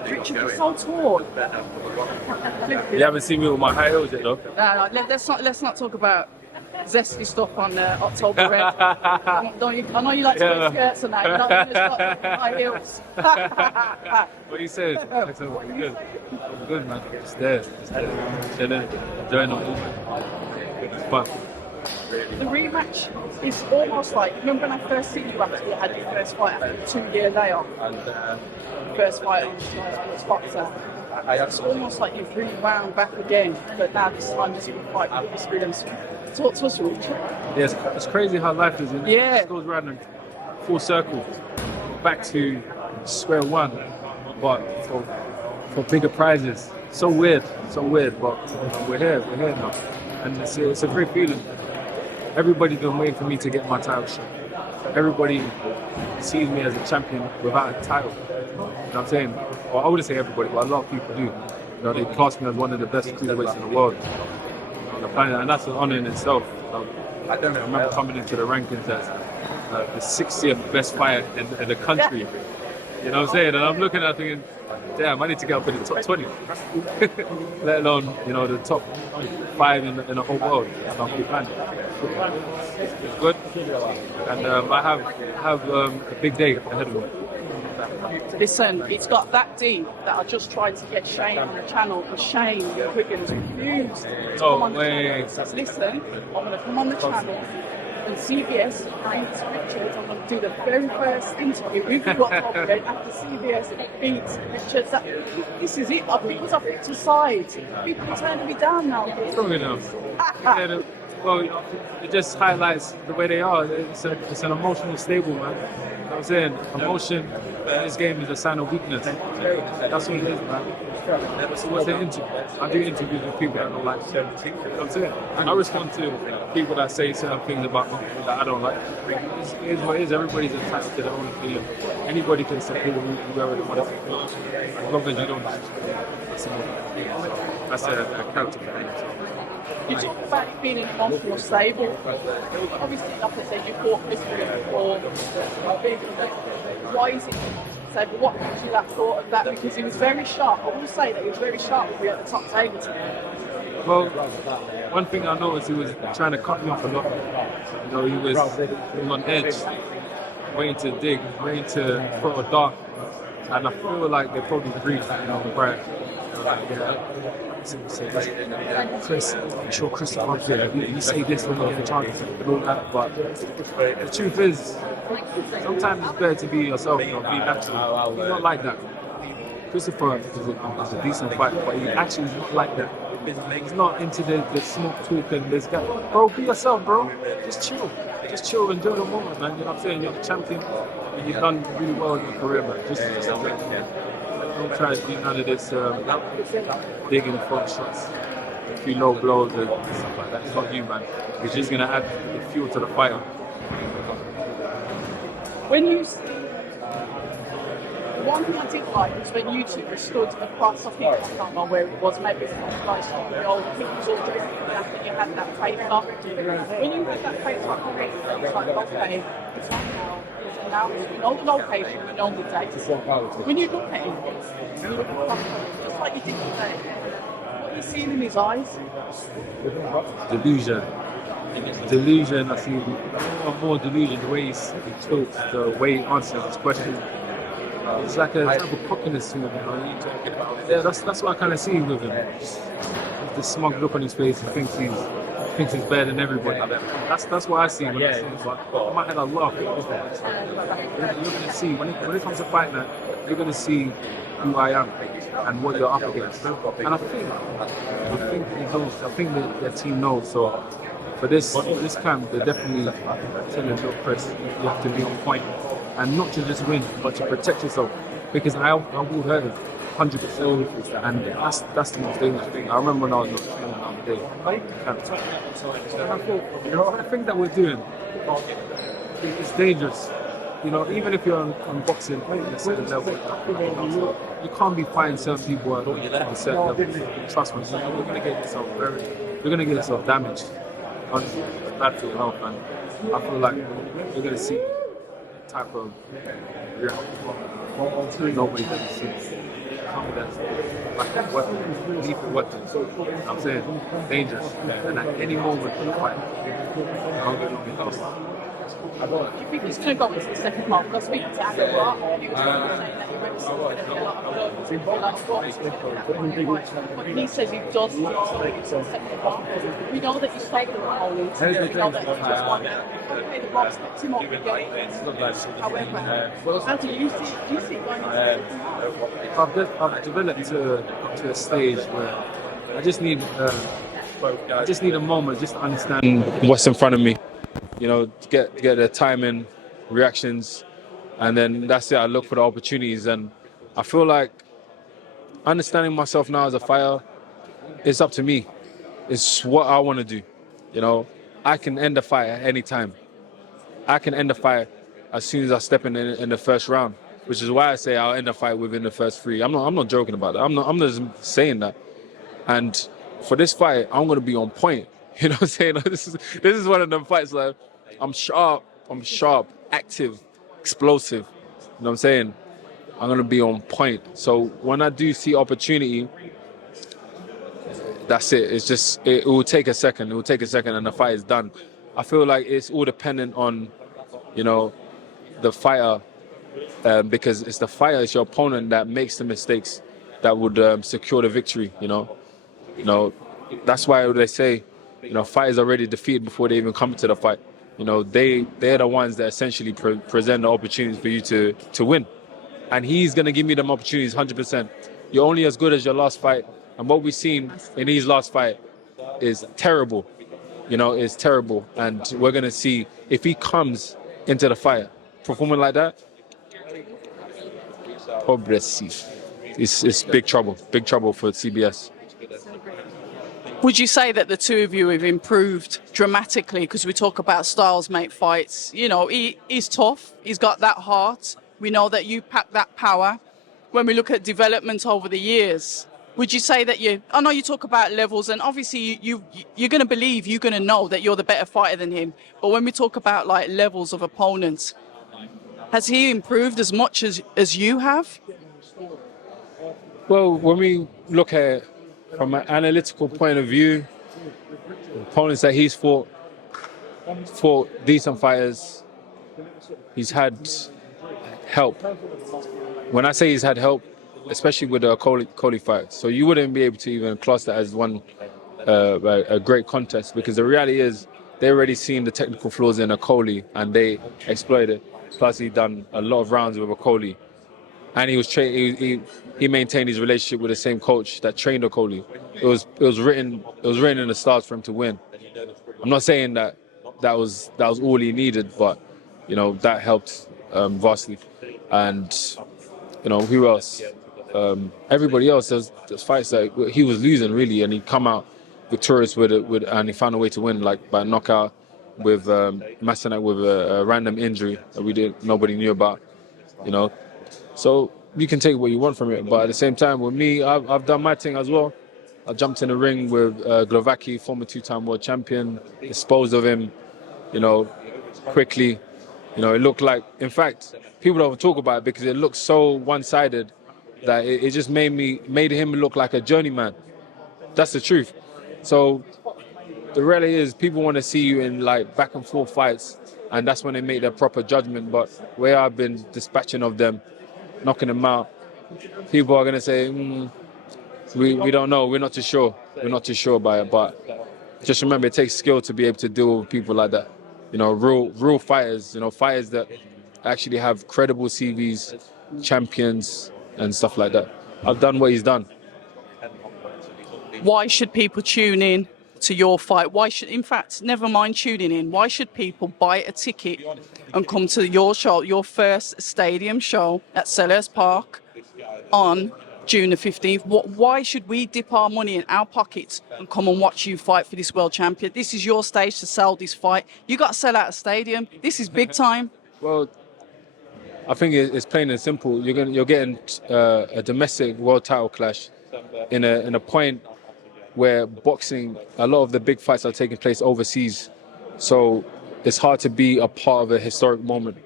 Richard, you're so tall. You haven't seen me with my high heels yet, though. No, let's not talk about zesty stuff on October Red. I know you like to wear skirts and that. You just got high heels. What you saying? It's good. It's good, man. It's there. Chilling, enjoying the moment. It's fun. The rematch is almost like, remember when I first seen you after you had your first fight after 2 year layoff? First fight on Sports Boxer. It's almost like you've rewound back again, but now this time it's been quite good experience. Talk to us, Richard. Yes, it's crazy how life is. Yeah. It goes round in full circle, back to square one, but for bigger prizes. So weird, but we're here now, and it's a great feeling. Everybody's been waiting for me to get my title shot. Everybody sees me as a champion without a title. You know what I'm saying? Well, I wouldn't say everybody, but a lot of people do. You know, they class me as one of the best cruiserweights in the world on the planet, and that's an honor in itself. I remember coming into the rankings as the 60th best fighter in the country. You know what I'm saying? And I'm looking at it thinking, damn, I need to get up in the top 20. Let alone, the top 5 in the whole world. That's not good plan. It's good. And I have a big day ahead of me. Listen, it's got that deep that I just tried to get Shane on the channel, and Shane Wiggins refused to come on the channel. Listen, I'm going to come on the channel and CBS beats Richards. I'm going to do the very first interview with you after CBS beats Richards. This is it. Because I've picked a side. People are turning me down now. Strong enough. Well, it just highlights the way they are. It's an emotional stable, man. You know what I'm saying? Emotion in this game is a sign of weakness. That's what it is, man. That's what they're into. I do interviews with people that I don't like. You know what I'm saying? I respond to people that say certain things about me that I don't like. It is what it is. Everybody's entitled to their own opinion. Anybody can support whoever they want to support. As long as you don't that's a character for me. You talk about it being emotional stable. Obviously, like I said, you fought Chris before. Why is it stable? What gives you that thought of that? Because he was very sharp. I will say that he was very sharp when we were at the top table today. Well, one thing I noticed, he was trying to cut me off a lot. He was on edge, waiting to dig, waiting to throw a dart. And I feel like they probably briefed prior. Chris, I'm sure Chris can't hear you say this when you get a chance and all that, but the truth is, sometimes it's better to be yourself, be natural. He's not like that. Christopher is a decent fighter, but he actually is not like that. He's not into the smoke talk and this guy. Bro, be yourself, bro. Just chill, enjoy the moment, man. You know what I'm saying? You're the champion, and you've done really well in your career, man. Just don't try to do none of this digging front shots, a few low blows and stuff like that. It's not you, man. It's just gonna add the fuel to the fire. When you one thing I did like was when you two were stood across, I think I can't remember where it was, maybe it's like the old pictures all drifting after you had that face off. When you had that face off, it was like, okay, it's on now you know the location, you know the date. When you look at him, you look at the just like you did today, what are you seeing in his eyes? Delusion, I see more delusion, the way he talks, the way he answers his questions. It's like a type of cockiness to him, Yeah, that's what I kind of see with him. The smug look on his face, he thinks he's better than everybody. That's what I see when I see him. But in my head, I laugh. You're going to see, when it comes to fight night, you're going to see who I am and what you're up against. And I think he knows. I think their team knows. So for this camp, they're definitely telling Bill Chris, you have to be on point. And not to just win, but to protect yourself. Because I will hurt him 100%. And that's the most dangerous thing. I remember when I was not training the other day. And I thought, the thing that we're doing is dangerous. Even if you're on boxing at a certain level, you can't be fighting certain people at a certain level. Trust me, you're going to get yourself damaged. Honestly, it's bad for your health, and I feel like you're going to see type of nobody's ever seen. confidence like a weapon, lethal weapon. You know what I'm saying? Dangerous. And at any moment in the fight, how good will be lost. Do you think he's going to go into the second half? Because speaking to Adam Rock, he was saying that he reckons there's going to be a lot of blood. But he says he does think he's going to get to the second half. We know that he's taken the whole into it. We know that he's just won it. The Rock's picked him up again. However, how do you see it? Do you see it going into the second half? I've developed to a stage where I just need a moment just to understand what's in front of me. You know, to get the timing, reactions, and then that's it. I look for the opportunities, and I feel like understanding myself now as a fighter, it's up to me. It's what I want to do. You know, I can end the fight at any time. I can end the fight as soon as I step in the first round, which is why I say I'll end the fight within the first three. I'm not joking about that. I'm not just saying that. And for this fight, I'm going to be on point. You know what I'm saying? This is one of them fights like I'm sharp, active, explosive. You know what I'm saying? I'm going to be on point. So when I do see opportunity, that's it. It's just, it will take a second. It will take a second and the fight is done. I feel like it's all dependent on, you know, the fighter, because it's the fighter, it's your opponent that makes the mistakes that would secure the victory, you know. That's why they say, you know, fighters are already defeated before they even come to the fight. You know, they're the ones that essentially present the opportunities for you to win. And he's going to give me them opportunities 100%. You're only as good as your last fight. And what we've seen in his last fight is terrible. You know, it's terrible. And we're going to see if he comes into the fight performing like that, progressive. It's big trouble for CBS. Would you say that the two of you have improved dramatically? Because we talk about styles make fights. You know, he's tough. He's got that heart. We know that you pack that power. When we look at development over the years, would you say that I know you talk about levels, and obviously you're going to believe, you're going to know that you're the better fighter than him. But when we talk about like levels of opponents, has he improved as much as you have? Well, when we look at it from an analytical point of view, the opponents that he's fought decent fighters. He's had help. When I say he's had help, especially with the Coley fight, so you wouldn't be able to even class that as a great contest, because the reality is they already seen the technical flaws in a Coley and they exploited it. Plus, he done a lot of rounds with a Coley, and he maintained his relationship with the same coach that trained Okoli. It was written in the stars for him to win. I'm not saying that was all he needed, but you know that helped vastly. And you know who else? Everybody else. There's fights that he was losing really, and he come out victorious with it, and he found a way to win, like by knockout with Masanek with a random injury that nobody knew about. You know, so. You can take what you want from it, but at the same time, with me, I've done my thing as well. I jumped in the ring with Glovacki, former two-time world champion, disposed of him, you know, quickly. You know, it looked like, in fact, people don't talk about it because it looked so one-sided that it just made him look like a journeyman. That's the truth. So the reality is, people want to see you in like back and forth fights, and that's when they make their proper judgment. But where I've been dispatching of them, knocking them out, people are going to say, we don't know, we're not too sure about it. But just remember, it takes skill to be able to deal with people like that. You know, real fighters, you know, fighters that actually have credible CVs, champions and stuff like that. I've done what he's done. Why should people tune in to your fight? In fact, never mind tuning in, why should people buy a ticket and come to your show, your first stadium show at Selhurst Park on June the 15th? Why should we dip our money in our pockets and come and watch you fight for this world champion? This is your stage to sell this fight. You got to sell out a stadium. This is big time. Well, I think it's plain and simple. You're getting a domestic world title clash in a point where boxing, a lot of the big fights are taking place overseas. So it's hard to be a part of a historic moment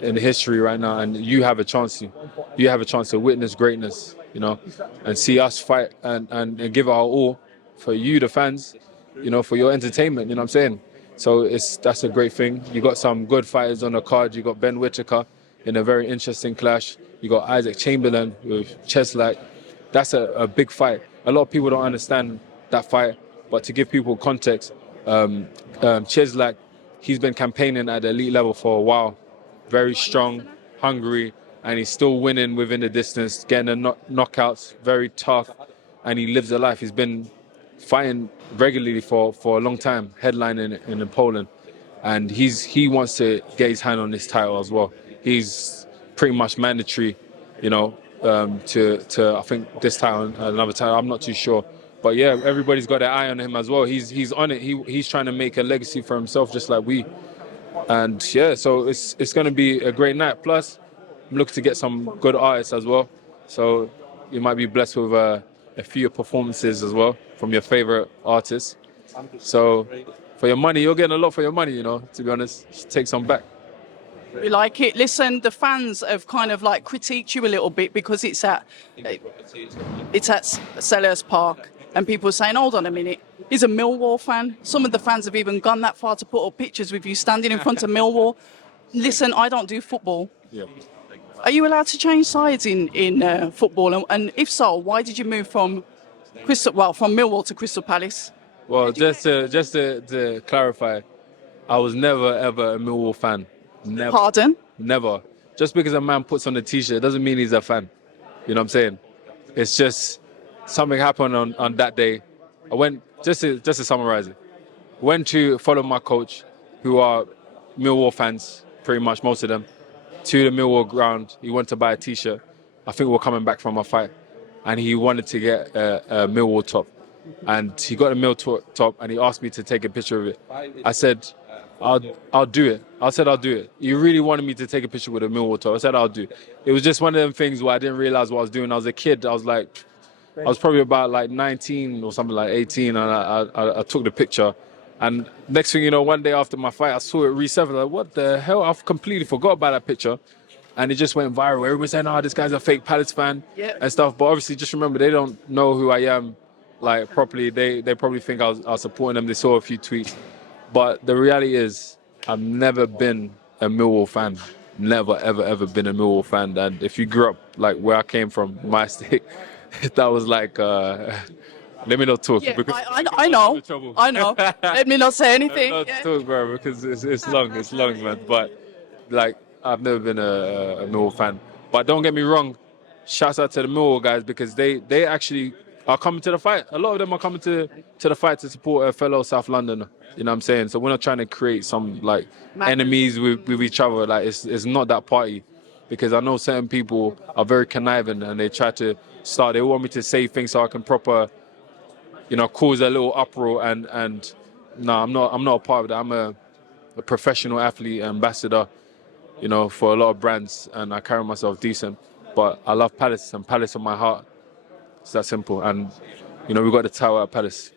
in history right now, and you have a chance to witness greatness you know, and see us fight and give our all for you, the fans, you know, for your entertainment, you know what I'm saying? So that's a great thing. You got some good fighters on the card. You got Ben Whittaker in a very interesting clash. You got Isaac Chamberlain with Cheslak. That's a big fight. A lot of people don't understand that fight, but to give people context, Cheslak, he's been campaigning at the elite level for a while. Very strong, hungry, and he's still winning within the distance, getting the knockouts, very tough, and he lives a life. He's been fighting regularly for a long time, headlining in Poland, and he wants to get his hand on this title as well. He's pretty much mandatory, you know, to I think this title, another title, I'm not too sure. But yeah, everybody's got their eye on him as well. He's on it. He's trying to make a legacy for himself, just like we. And yeah, so it's going to be a great night. Plus, I'm looking to get some good artists as well. So you might be blessed with a few performances as well from your favorite artists. So for your money, you're getting a lot for your money, you know, to be honest. Just take some back. We like it. Listen, the fans have kind of like critiqued you a little bit because it's at Selhurst Park, and people are saying, hold on a minute, he's a Millwall fan. Some of the fans have even gone that far to put up pictures with you standing in front of Millwall. Listen, I don't do football. Yeah. Are you allowed to change sides in football? And if so, why did you move from Millwall to Crystal Palace? Well, just to clarify, I was never ever a Millwall fan. Never. Pardon? Never. Just because a man puts on a t-shirt doesn't mean he's a fan. You know what I'm saying? It's just something happened on that day. I went, just to summarize it, went to follow my coach, who are Millwall fans, pretty much most of them, to the Millwall ground. He went to buy a t-shirt. I think we were coming back from a fight, and he wanted to get a Millwall top. And he got a Millwall top, and he asked me to take a picture of it. I said, I'll do it. I said, I'll do it. He really wanted me to take a picture with a Millwall top. I said, I'll do it. It was just one of them things where I didn't realize what I was doing. I was a kid. I was probably about like 19 or something, like 18, and I took the picture. And next thing you know, one day after my fight, I saw it resurface. Like, what the hell? I've completely forgot about that picture. And it just went viral. Everyone saying, oh, this guy's a fake Palace fan and stuff. But obviously, just remember, they don't know who I am like properly. They probably think I was supporting them. They saw a few tweets. But the reality is, I've never been a Millwall fan. Never, ever, ever been a Millwall fan. And if you grew up like where I came from, my stick, that was like, let me not talk. Yeah, because I know. Let me not say anything. Let me not talk, bro, because it's long, man. But like, I've never been a Millwall fan. But don't get me wrong, shouts out to the Millwall guys, because they actually are coming to the fight. A lot of them are coming to the fight to support a fellow South Londoner. You know what I'm saying? So we're not trying to create some like enemies with each other. Like it's not that party, because I know certain people are very conniving and they try to start. They want me to say things so I can proper, you know, cause a little uproar. And no, I'm not a part of that. I'm a professional athlete, ambassador, you know, for a lot of brands, and I carry myself decent. But I love Palace, and Palace on my heart. It's that simple. And you know, we got the tower at Palace.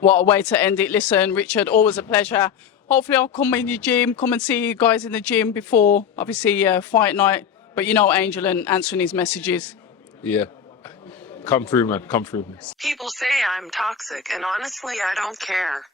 What a way to end it. Listen, Richard, always a pleasure. Hopefully I'll come in your gym, come and see you guys in the gym before, obviously, fight night. But you know Angel and answering his messages. Yeah. Come through, man. Come through. People say I'm toxic, and honestly, I don't care.